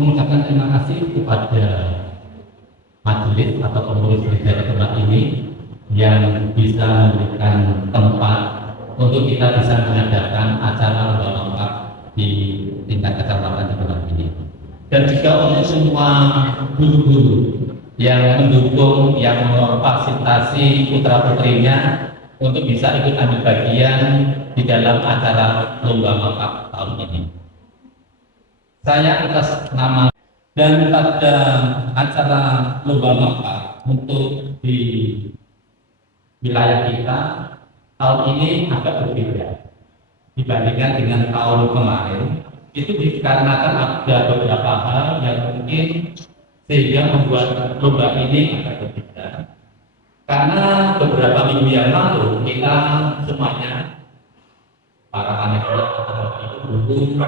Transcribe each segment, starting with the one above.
Mengucapkan terima kasih kepada majelis atau pengurus gereja tempat ini yang bisa memberikan tempat untuk kita bisa mengadakan acara lomba lengkap di tingkat kecamatan di tempat ini, dan juga untuk semua guru-guru yang mendukung, yang memfasilitasi putra putrinya untuk bisa ikut ambil bagian di dalam acara lomba lengkap tahun ini. Saya atas nama dan pada acara lomba lengkap untuk di wilayah kita tahun ini agak berbeda dibandingkan dengan tahun kemarin. Itu dikarenakan ada beberapa hal yang mungkin sehingga membuat lomba ini agak berbeda. Karena beberapa minggu yang lalu kita semuanya para panitia atau guru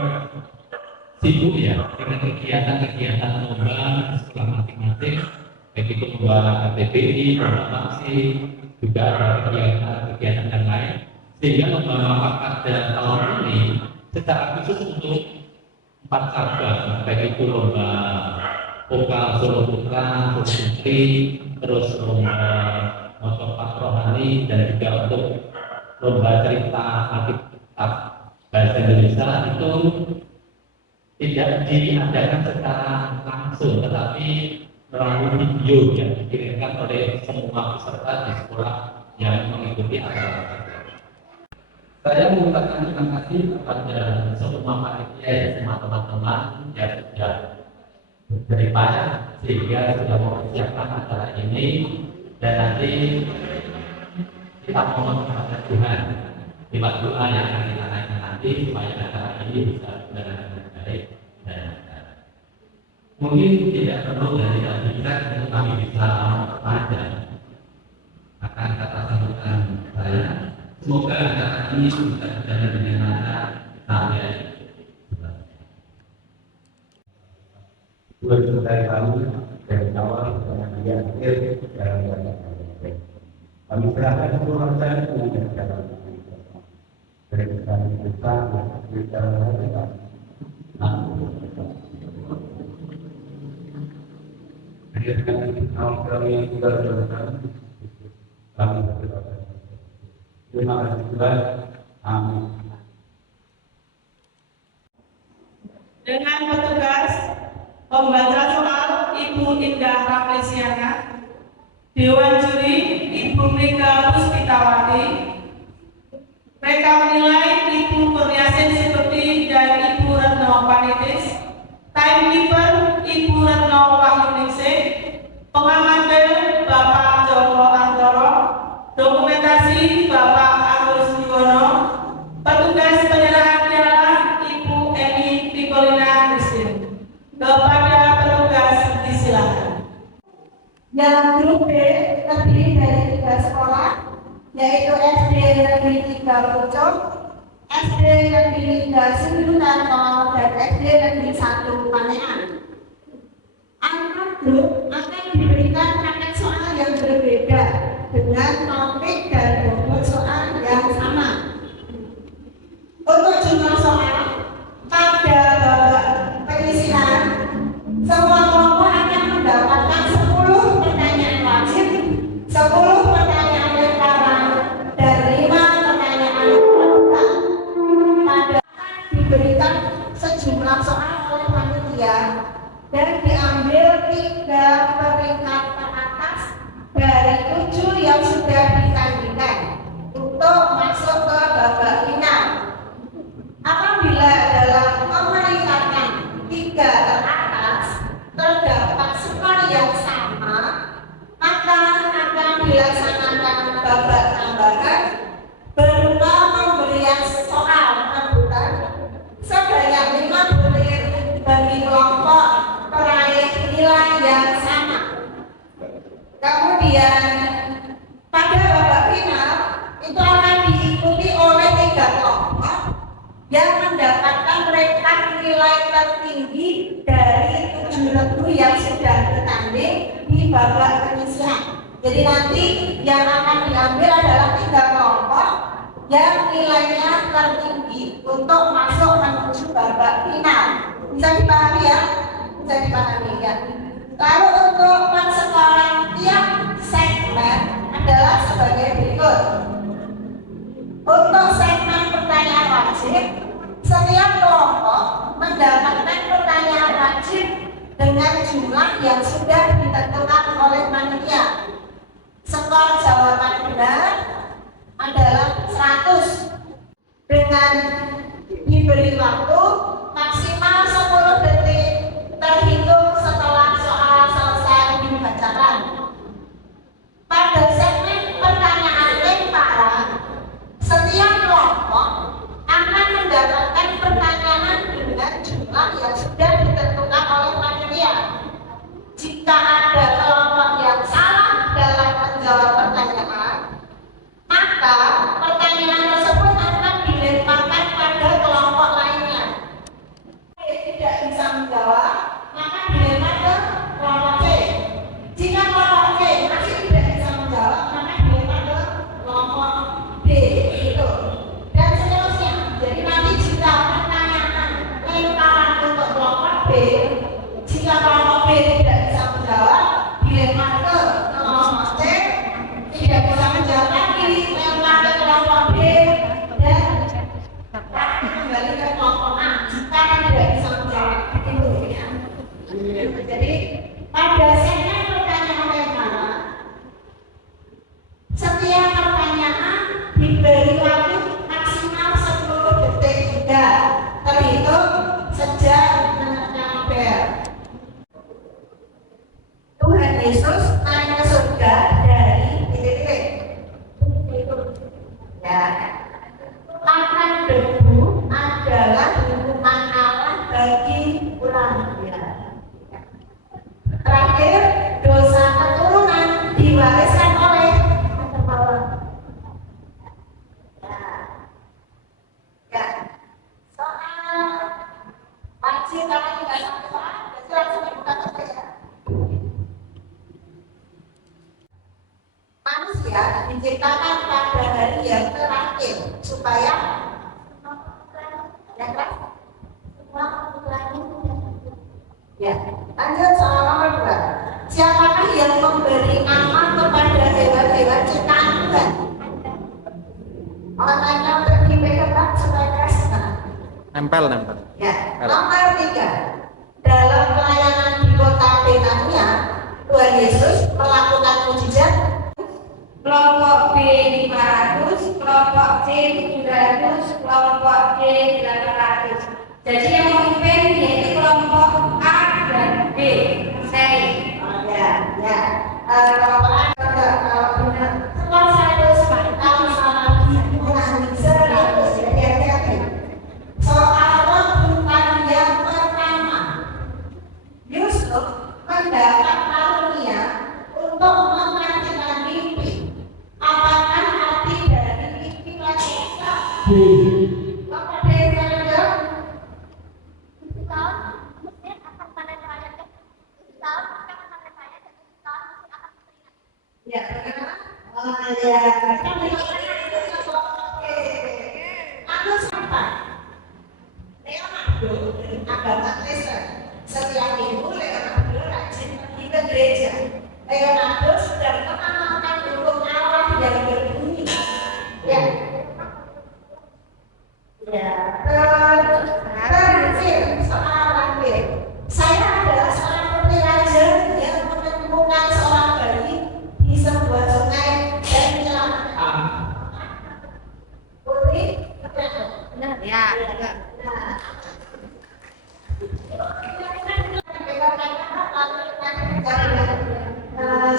sibuk ya dengan kegiatan-kegiatan lomba sekolah masing-masing, baik itu lomba KTPI, lomba taksi, juga ada kegiatan-kegiatan yang lain, sehingga lomba pada tahun ini secara khusus untuk 4 cabang, baik itu lomba vokal Solo Putra, Solo Putri, terus lomba motor rohani, dan juga untuk lomba cerita Alkitab bahasa Indonesia itu tidak diadakan secara langsung, tetapi melalui video yang dikirimkan oleh semua peserta di sekolah yang mengikuti acara tersebut. Saya mengucapkan terima kasih kepada semua panitia dan semua teman-teman yang sudah berjaya sehingga sudah mempersiapkan acara ini, dan nanti kita mohon kepada Tuhan lewat doa yang akan kita naikkan nanti supaya acara ini bisa berjalan dengan baik. Mungkin tidak perlu dari kita, kami bisa memperpanjang akan kata sambutan saya. Semoga acara ini bisa berjalan dengan lancar sampai dua dari kami dari awal sampai akhir dalam baik. Kami serahkan seluruh saya dengan cara dari kami kita kita. Hadirkan awal kami yang tinggal di dalam kami berdoa. Terima kasih Tuhan. Amin. Dengan petugas pembaca soal Ibu Indah Raplesiana, Dewan Juri Ibu Mega Puspitawati, mereka menilai Ibu Kurniasin Seperti dan Ibu Retno Panitis, timekeeper Ibu Retno Wahyuningsih, pengamandir Bapak Joko Antoro, dokumentasi Bapak Agus Yuwono, petugas penyerahan piala Ibu Eni Pikolina Christine. Kepada petugas disilakan. Yang grup B terdiri dari 3 sekolah, yaitu SD Negeri 3 Pucuk, SD Negeri 3 Sindutanto, dan SD Negeri 1 Panean. Antar grup akan diberikan paket soal yang berbeda dengan topik dan bobot soal yang sama. Untuk jumlah soal pada babak penyisihan, semua kelompok akan mendapat oleh panitia dan diambil 3 peringkat teratas dari 7 yang sudah ditandingkan untuk masuk ke babak final. Apabila dalam pemeringkatan 3 teratas terdapat skor yang sama, maka akan dilaksanakan babak tambahan berupa pemberian soal rebutan sebanyak 5 butir bagi kelompok peraih nilai yang sama. Kemudian pada babak final itu akan diikuti oleh 3 kelompok yang mendapatkan peringkat nilai tertinggi dari 7 regu yang sudah bertanding di babak penyisihan. Jadi nanti yang akan diambil adalah 3 kelompok yang nilainya tertinggi untuk masuk menuju babak final. Bisa dipahami ya? Bisa dipahami ya? Lalu untuk persekoran tiap segmen adalah sebagai berikut. Untuk segmen pertanyaan wajib, setiap kelompok mendapatkan pertanyaan wajib dengan jumlah yang sudah ditentukan oleh panitia. Skor jawaban benar adalah 100 dengan diberi waktu maksimal 10 detik terhitung setelah soal selesai dibacakan. Pada segmen pertanyaan lemparan, setiap kelompok akan mendapatkan pertanyaan dengan jumlah yang sudah ditentukan oleh panitia. Jika ada kelompok yang salah dalam menjawab pertanyaan, maka pertanyaan tersebut akan dilemparkan pada kelompok lainnya. Tidak bisa menjawab, maka dilempar ke kelompok C. Jika kelompok C masih tidak bisa menjawab, maka dilempar ke kelompok D. Itu. Dan seterusnya. Jadi nanti jika pertanyaan lemparan untuk kelompok B, jika kelompok B tidak bisa menjawab, dilempar ke kelompok C, tidak bisa menjawab lagi, lempar ke kelompok B, dan kembali ke kelompok A jika tidak bisa menjawab. Itu ya. Jadi pada segmen pertanyaan lemparan, setiap pertanyaan diberi waktu maksimal 10 detik juga, terhitung sejak menekan bel. Tuhan Yesus naik ke surga dari titik-titik. Ya, makan debu adalah hukuman Allah bagi ulamnya. Terakhir, dosa keturunan diwariskan oleh anak bawah. Ya, soal wajib karena tidak sampai soal, jadi langsung dibuka saja. Manusia diciptakan pada hari yang terakhir supaya ya, lanjut soal nomor 2. Siapakah yang memberi nama kepada hewan-hewan ciptaan Tuhan? Orangnya untuk dipegang supaya kasih. Nempel. Ya, nomor 3. Dalam pelayanan di kota Betania, Tuhan Yesus melakukan mujizat. Kelompok B 500, kelompok C 700, kelompok D 800. Jadi yang memimpin yaitu kelompok A dan B. Seri. Oh ya, ya. Kelompok A kalau benar skor 100, kalau salah menang 100. Jadi hati-hati. Soal rebutan yang pertama, Yusuf mendapat karunia untuk memperhatikan mimpi. Apakah arti dari mimpi lagi? Bapak Desa jawab. Ya, oh ya. Lalu sampai Leonardo agama Kristen. Setiap minggu Leonardo rajin pergi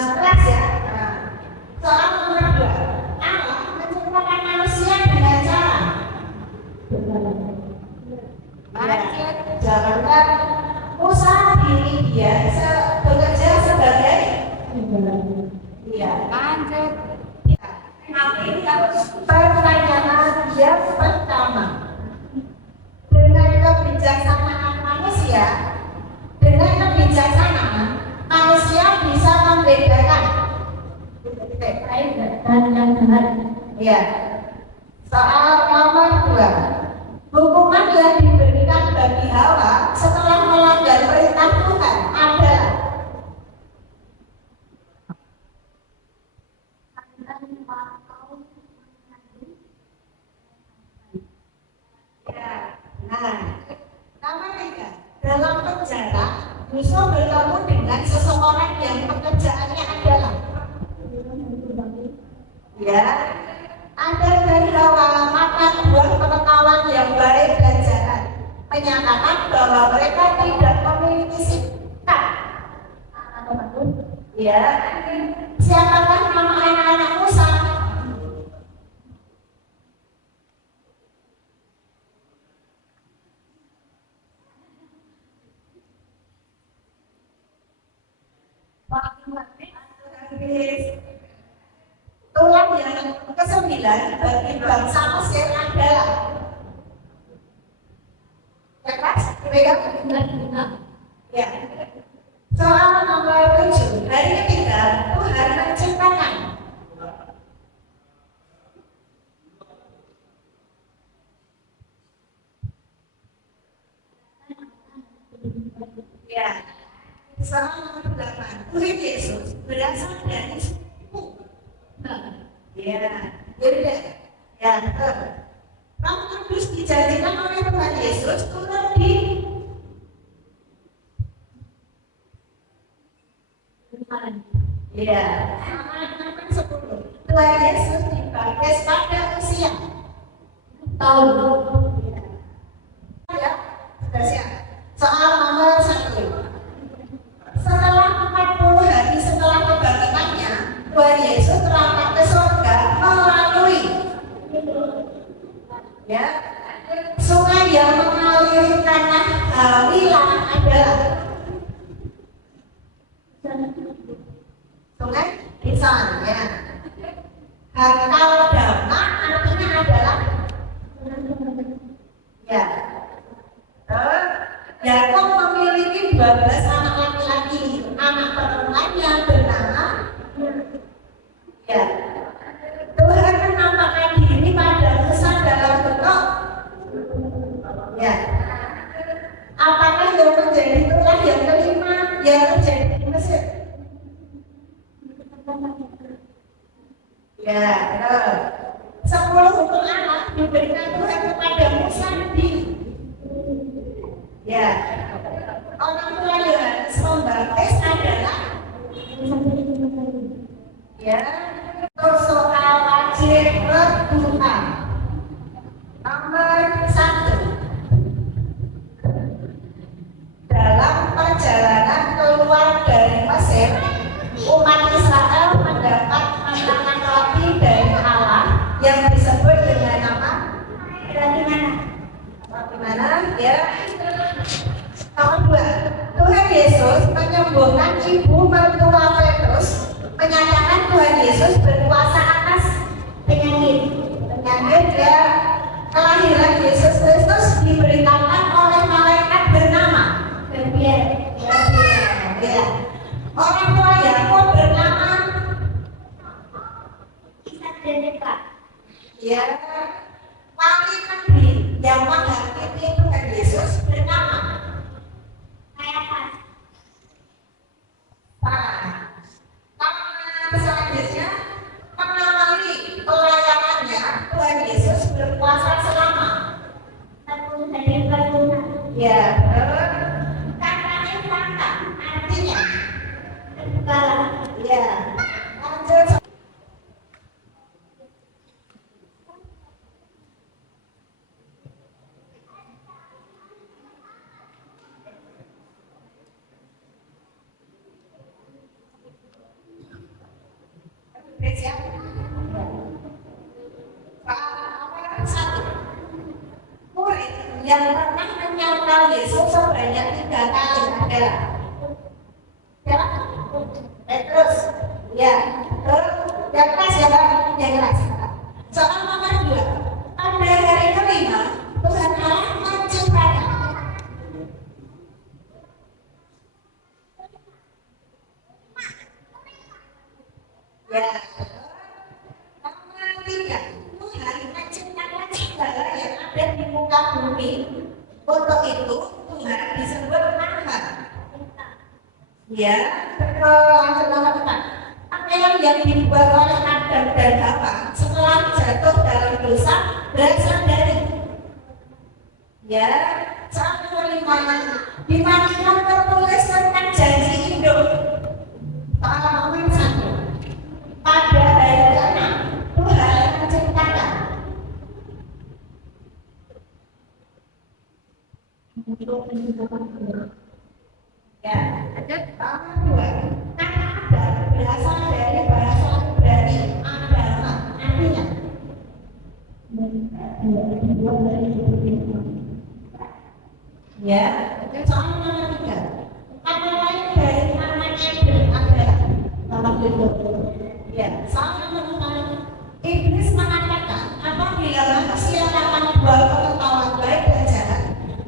stres ya. Nah, soal nomor 2, Allah menciptakan manusia dengan cara jangankan Musa diri dia bekerja sebagai lanjut. Tapi pertanyaan yang pertama, dengan kebijaksanaan manusia manusia bisa membedakan dan yang benar. Ya. Soal nomor 2, hukuman yang diberikan bagi Hawa setelah melanggar perintah Tuhan adalah nomor 3, dalam penjara Yusuf bertemu dengan seseorang yang pekerjaannya adalah Adam dan Hawa makan buah pengetahuan yang baik dan jahat, menyatakan bahwa mereka tidak memiliki sikap. Siapakah nama anak-anak Musa? Tulang yang ke-9 bagi bangsa Mesir adalah ya. Soal nomor 7, hari ketiga Tuhan menciptakan ya. Soal nomor 8, Tuhan Yesus berasal dari suku. Roh Kudus dijanjikan oleh Tuhan Yesus turun di nomor 10. Tuhan Yesus dibaptis pada usia tahun. Ya, sudah siap. Soal nomor 1. Setelah 40 hari setelah kebangkitannya, Tuhan Yesus terangkat ke surga melalui sungai yang mengalir tanah Hawilah adalah sungai Dison ya. Hakal Dama artinya adalah Yakub memiliki 12 anak laki-laki, anak perempuannya bernama Tuhan menampakkan diri pada Musa dalam bentuk apakah yang menjadi tulah yang kelima yang terjadi di Mesir? Betul. 10 hukum anak diberikan Tuhan kepada Musa di orang tua Yohanes Pembaptis adalah soal wajib berdoa. Nomor 1, dalam perjalanan keluar dari Mesir, umat Israel mendapat makanan roti dari Allah yang disebut dengan nama roti mana? Nomor 2, Tuhan Yesus menyembuhkan ibu mertua Petrus, menyatakan Tuhan Yesus berkuasa atas penyakit kelahiran Yesus Kristus diberitakan oleh malaikat bernama Gabriel. Orang tua Yakub bernama Ishak dan Ribka. Wali negeri yang menghakimi Tuhan Yesus bernama Kayafas. Selanjutnya mengawali pelayanannya Tuhan Yesus berpuasa selama 40 hari berbulan. Kata Efrata artinya terbuka. Lanjut. yang pernah menyangkal Yesus sebanyak 3 kali adalah siapa? Petrus. Ya, terus yang keras ya Pak? Yang keras. Soal nomor 2, pada hari kelima Tuhan Allah menciptakan. Ya, nomor 3, Tuhan menciptakan segala yang ada di muka bumi. Untuk itu Tuhan disebut Maha. Ya, lanjut nomor 4. Pakaian yang dibuat oleh Adam dan Hawa setelah jatuh dalam dosa berasal dari. Ya, soal kelima, di mana tertulis tentang janji hidup. Soal nomor 1. Pada hari ke-6 Tuhan menciptakan. Ya, ada nomor 2. Kata Adam berasal dari bahasa Ibrani Adama, artinya ya, soal nomor 3. Kata lain dari nama Eden adalah nama hidup. Ya, soal nomor 4. Iblis mengatakan apabila manusia akan membuat pengetahuan baik dan jahat,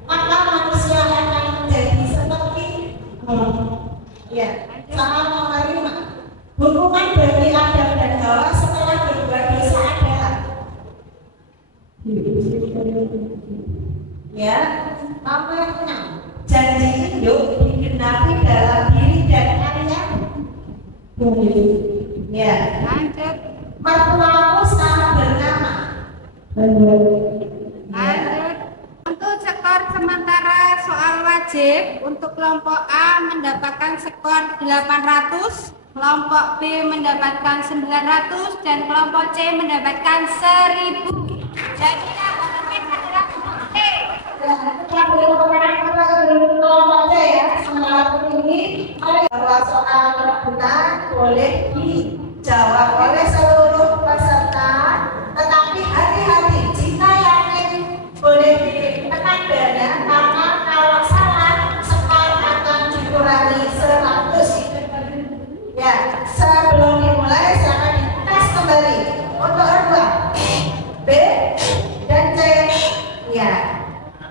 maka manusia akan menjadi seperti ya, soal nomor 5. Hukuman bagi Adam dan Hawa setelah berbuat dosa adalah ya, nomor 6. Janji hidup digenapi dalam diri dan kalian. Ya, lanjut. Mertuamu sama bernama. Lanjut. Untuk skor sementara soal wajib, untuk kelompok A mendapatkan skor 800, kelompok B mendapatkan 900, dan kelompok C mendapatkan 1000. Jadi yang mungkin adalah C. Kelompok C ya, sementara ini bahwa soal rebutan boleh dijawab oleh seluruh peserta, tetapi hati-hati jika yakin boleh ditekan dada karena kalau salah skor akan dikurangi 100. Ya, sebelum dimulai silakan dites kembali untuk A2, B, dan C. Ya,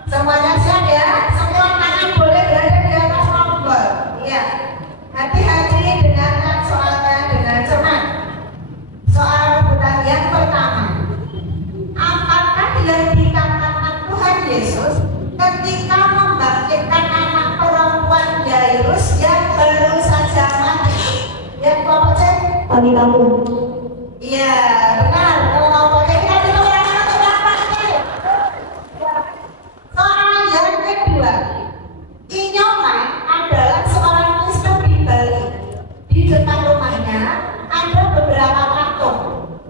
semuanya siap ya. Semua tangan boleh berada di atas tombol. Ya, hati-hati dengarkan soalnya dengan cermat. Soal rebutan yang pertama, apakah yang dikatakan Tuhan Yesus ketika membangkitkan anak perempuan Jairus yang baru saja mati? Yang kelompok C? Kami tahu. Iya, benar. Kalau kelompok C kita tidak orang berapa C? Soal yang kedua, Inyoman adalah seorang Kristen di Bali. Di depan rumahnya ada beberapa patung,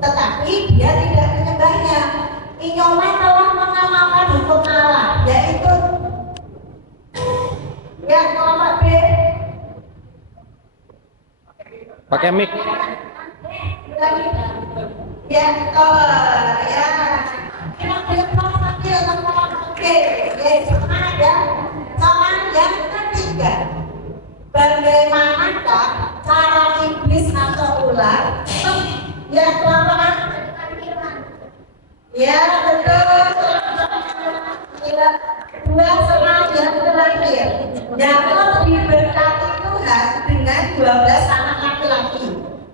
tetapi dia tidak menyembahnya. Inyoman telah mengamalkan hukum Allah, yaitu yang kelompok B. Pakai mic. Ya, ya. Kita belum lagi untuk kelompok B. Soal yang ketiga, bagaimanakah cara iblis atau ular? Ya, kelompok A. Ya, betul. Dua soal yang terakhir. Yakub diberkati Tuhan dengan 12 anak laki-laki.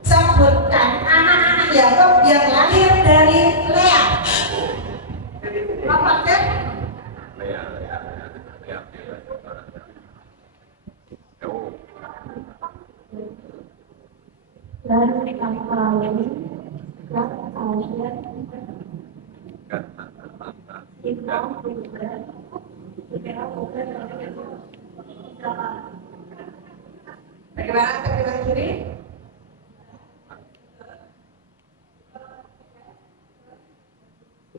Sebutkan anak-anak Yakub yang lahir dari Lea. Kelompok C. Bagaimana teman-teman juri?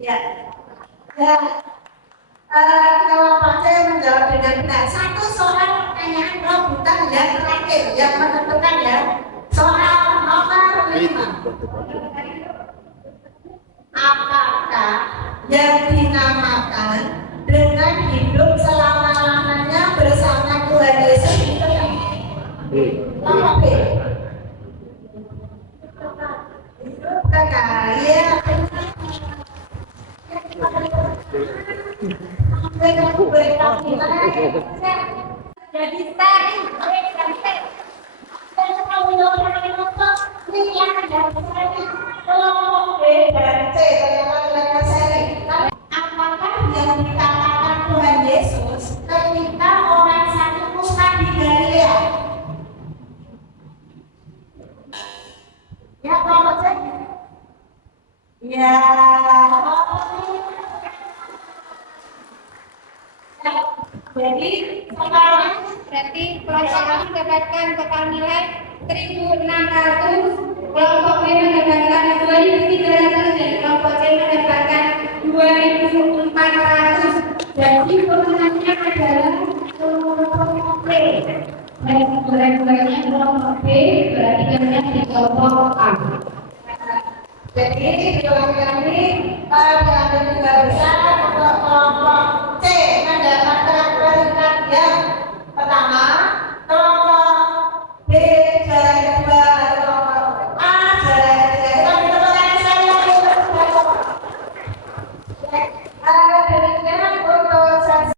Ya, ya. Kalau Pak saya menjawab dengan benar. Satu soal pertanyaan rebutan yang terakhir yang menentukan ya. Soal nomor 5. Apakah yang dinamakan dengan hidup selama-lamanya bersama Tuhan Yesus itu yang kelompok B. Kakak, ya. Jadi seri dan seri. Kelompok B dan C adalah seri. Apakah yang dikatakan Tuhan Yesus ketika orang sakit kusta di Galilea? Ya, kelompok C. Ya. Jadi sekarang Berarti kelompok A mendapatkan total nilai 1.600, kelompok B mendapatkan 2.300 dan kelompok C mendapatkan 2.400. Jadi pemenangnya adalah kelompok B. Dan dua-duanya kelompok B berarti menang di kelompok A. jadi diulangi diambil juga besar untuk kelompok C mendapatkan peringkat yang pertama, kelompok B juara kedua, kelompok A juara ketiga. Kita tepuk tangan sekali lagi untuk kelompok. Demikian untuk sesi.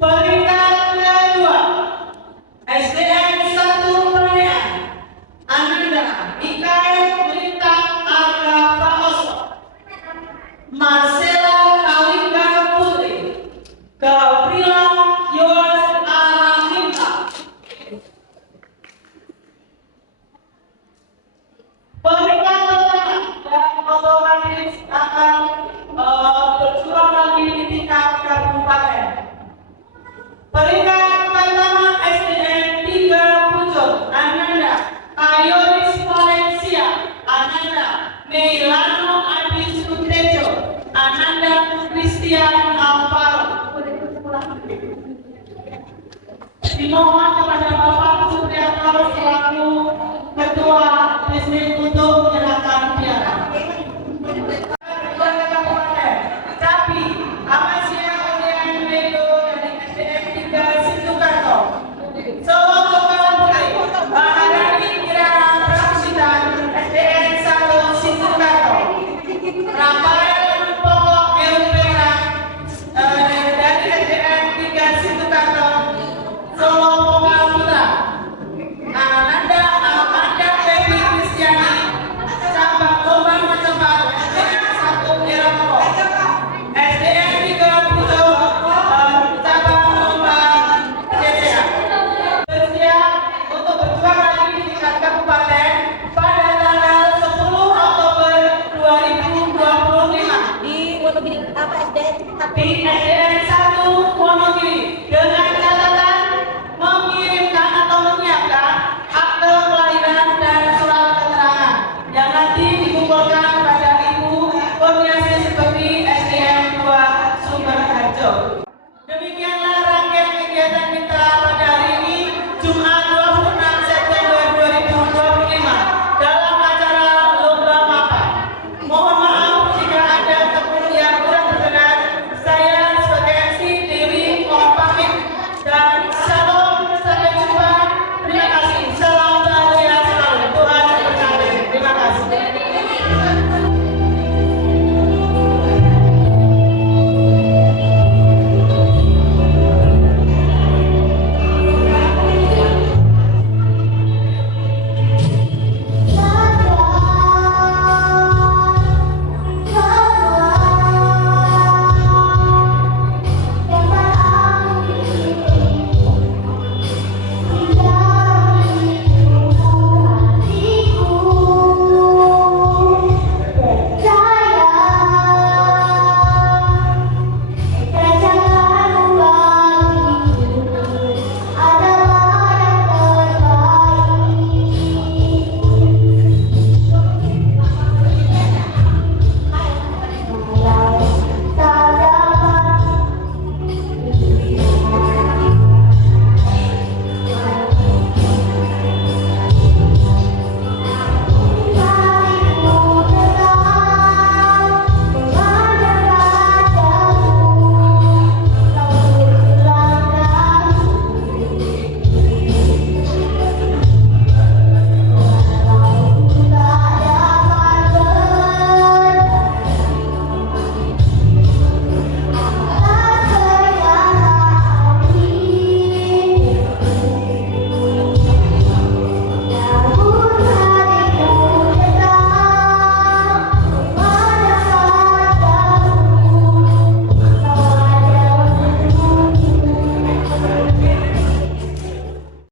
Peringkat kedua, SDN 1 Panian, Ananda Mikael Melintang Arga Pramoso, Marcela Kalingga Putri, Gabriela Yoas Araminta. Peringkat pertama dan otomatis akan berjuang lagi di tingkat kabupaten. Peringkat pertama SDN 3 Pucuk, Ananda Ayoris Valencia, Ananda Meilano Adi Sutejo, Ananda Christian Alvaro. Dimohon kepada Bapak Supriyanto selaku Ketua Bisnis untuk menyerahkan piala. Capi, Amasia Odian Mego dari SDN 3 Situkarto, Solo Tunggal Putri, Maharani Kirana Praksita SDN 1 Situkarto, Rafael Pokok Eupera dari SDN 3 Situkarto, Solo Tunggal Putra, Ananda Baby Kristiani, cabang Lomban Cepat SDN 1 Irako, SDN 3 Pucuk, cabang Lomban CCA. Bersiap untuk berjuang lagi di tingkat kabupaten pada tanggal 10 Oktober 2025. Di Wonogiri apa SD